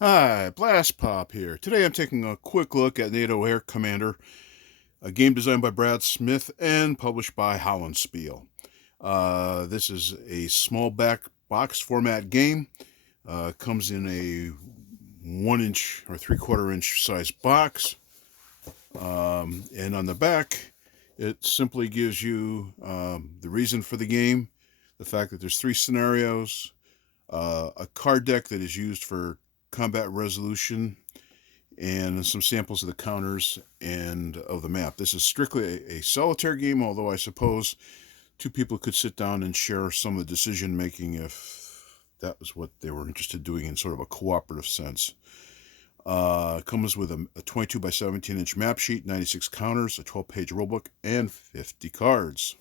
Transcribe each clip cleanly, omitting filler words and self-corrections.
Hi, Blastpop here. Today I'm taking a quick look at Nato Air Commander, a game designed by Brad Smith and published by Hollandspiele. This is a small back box format game. Comes in a 1 inch or 3/4 inch size box. And on the back, it simply gives you the reason for the game, the fact that there's 3 scenarios, a card deck that is used for combat resolution, and some samples of the counters and of the map. This is strictly a solitaire game, although I suppose two people could sit down and share some of the decision making if that was what they were interested in doing in sort of a cooperative sense. Comes with a 22 by 17 inch map sheet, 96 counters, a 12-page rulebook, and 50 cards.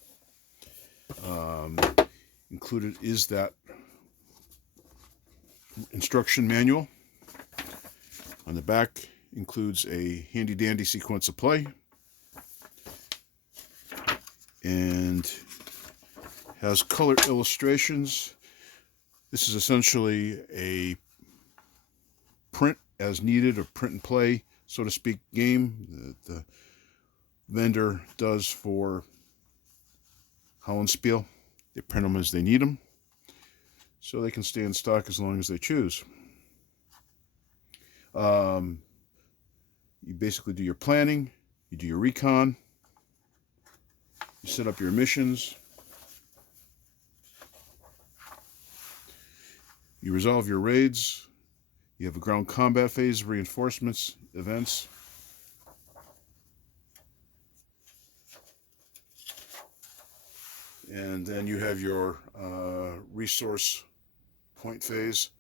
Um, Included is that instruction manual. On the back includes a handy dandy sequence of play and has colored illustrations. This is essentially a print as needed or print and play, so to speak, game that the vendor does for Hollandspiele. They print them as they need them, so they can stay in stock as long as they choose. You basically do your planning, you do your recon, you set up your missions, you resolve your raids, you have a ground combat phase, reinforcements, events. And then you have your resource point phase.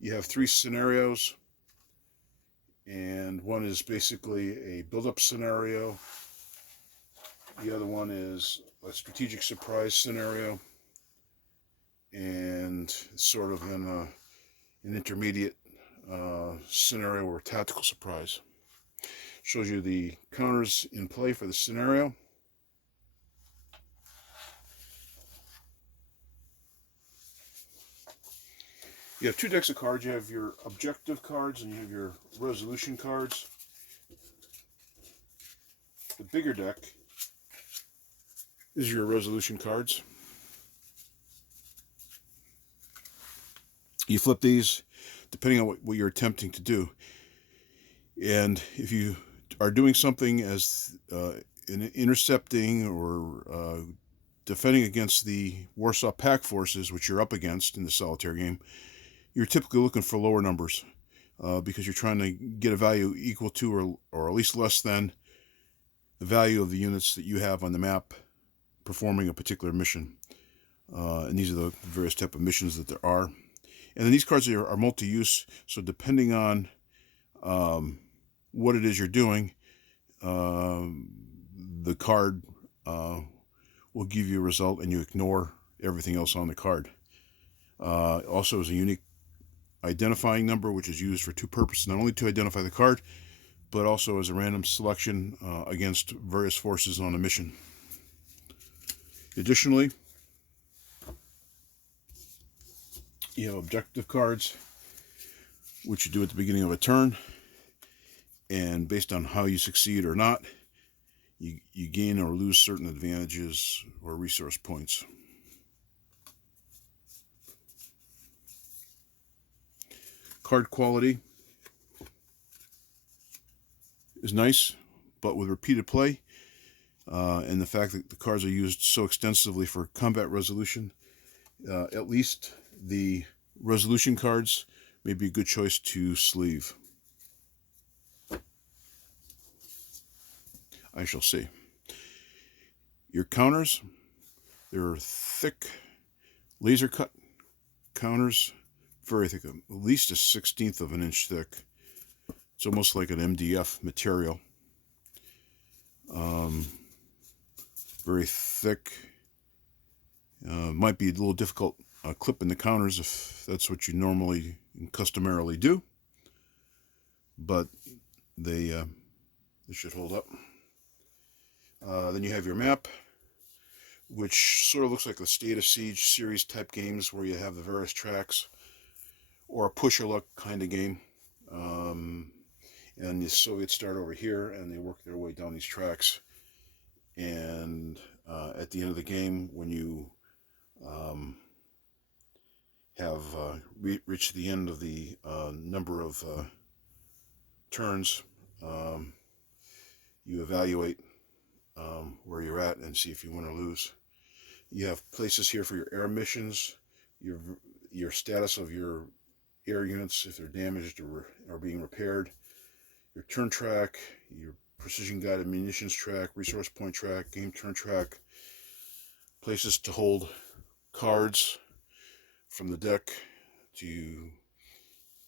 You have 3 scenarios, and one is basically a build-up scenario. The other one is a strategic surprise scenario, and sort of in an intermediate scenario or tactical surprise. Shows you the counters in play for the scenario. You have 2 decks of cards. You have your objective cards and you have your resolution cards. The bigger deck is your resolution cards. You flip these depending on what you're attempting to do. And if you are doing something as intercepting or defending against the Warsaw Pact forces, which you're up against in the solitaire game, you're typically looking for lower numbers because you're trying to get a value equal to or at least less than the value of the units that you have on the map performing a particular mission. And these are the various type of missions that there are. And then these cards are multi-use, so depending on what it is you're doing, the card will give you a result and you ignore everything else on the card. Also is a unique identifying number, which is used for 2 purposes, not only to identify the card, but also as a random selection against various forces on a mission. Additionally, you have objective cards, which you do at the beginning of a turn, and based on how you succeed or not, you gain or lose certain advantages or resource points. Card quality is nice, but with repeated play and the fact that the cards are used so extensively for combat resolution, at least the resolution cards may be a good choice to sleeve. I shall see. Your counters, they're thick, laser cut counters, very thick, at least a 1/16 of an inch thick. It's almost like an MDF material. Very thick. Might be a little difficult clipping the counters if that's what you normally and customarily do, but they should hold up. Then you have your map, which sort of looks like the State of Siege series type games where you have the various tracks, or a push or luck kind of game. And the Soviets start over here, and they work their way down these tracks. And at the end of the game, when you have reached the end of the number of turns, you evaluate where you're at and see if you win or lose. You have places here for your air missions, your status of your air units, if they're damaged or are being repaired, your turn track, your precision guided munitions track, resource point track, game turn track, places to hold cards from the deck to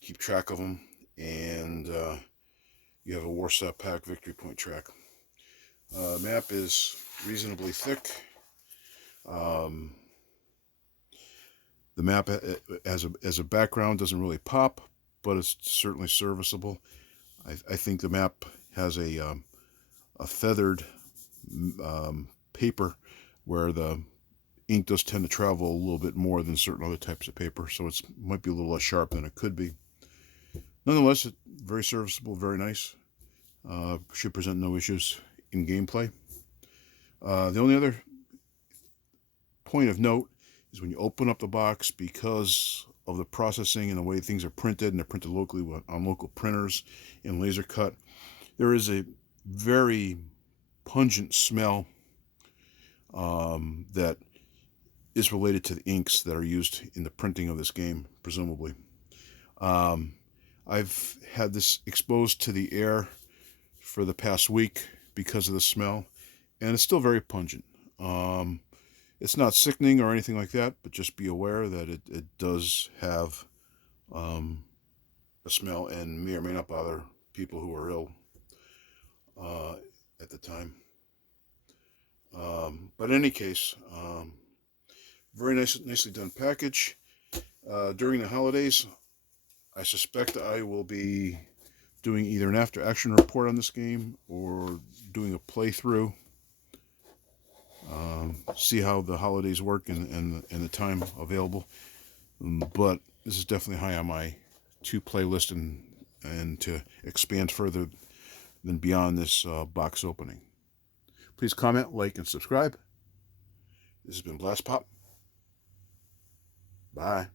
keep track of them, and you have a Warsaw Pact victory point track. Map is reasonably thick. The map as a background doesn't really pop, but it's certainly serviceable. I think the map has a feathered paper where the ink does tend to travel a little bit more than certain other types of paper, so it might be a little less sharp than it could be. Nonetheless, it's very serviceable, very nice. Should present no issues in gameplay. The only other point of note is when you open up the box, because of the processing and the way things are printed, and they're printed locally on local printers in laser cut, there is a very pungent smell that is related to the inks that are used in the printing of this game, presumably. I've had this exposed to the air for the past week because of the smell, and it's still very pungent. It's not sickening or anything like that, but just be aware that it does have a smell and may or may not bother people who are ill at the time. But in any case, very nicely done package. During the holidays, I suspect I will be doing either an after action report on this game or doing a playthrough. See how the holidays work and the time available. But this is definitely high on my to play list and to expand further than beyond this box opening. Please comment, like, and subscribe. This has been Blastpop. Bye.